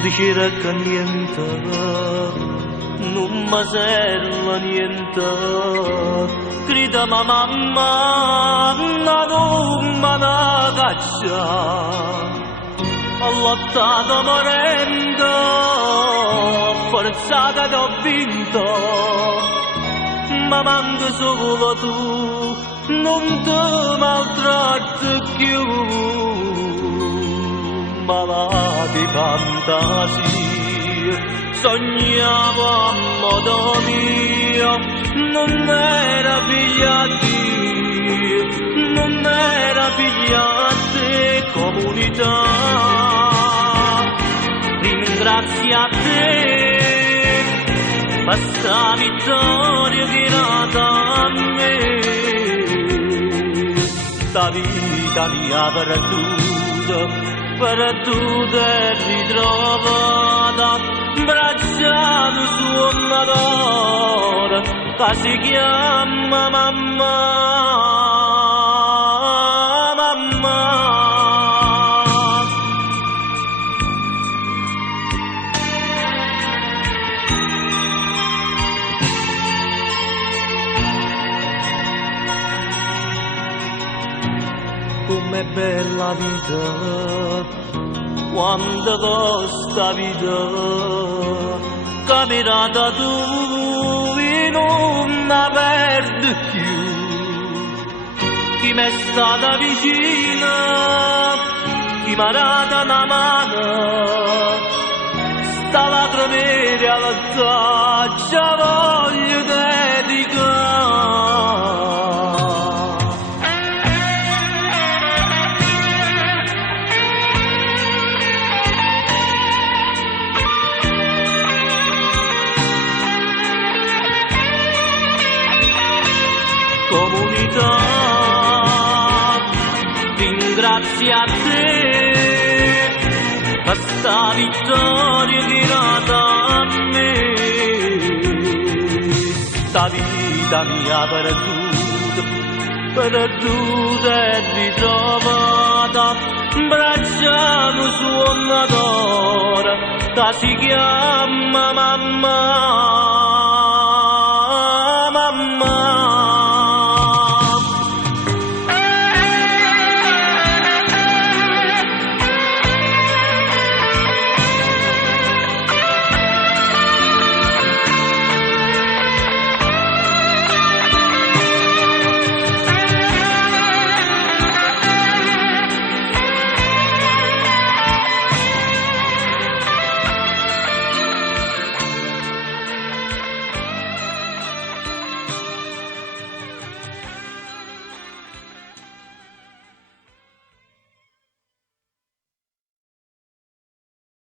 diceva che niente, non mi serve niente. Grida ma mamma, non me ne caccia. Ho lottato morendo, forzata che ho vinto, ma manca solo tu, non ti maltratti più. Malati fantasie, sognavo a modo mio, non era figlia di, non era figlia di comunità. Ringrazio a te, per sta vittoria che era da me, sta vita mia perduta e ritrovata, bracciato su una donna che si chiama mamma. Com'è bella vita, quando costa vita, camirata tu e non la perdi più. Chi m'è stata vicina, chi m'ha dato una mano, sta la tremere alla taccia voglio dedicare. Comunità, ringrazio a te per sta vittoria che era da me, sta vita mia perduta e ritrovata, bracciamo su una donna che si chiama mamma.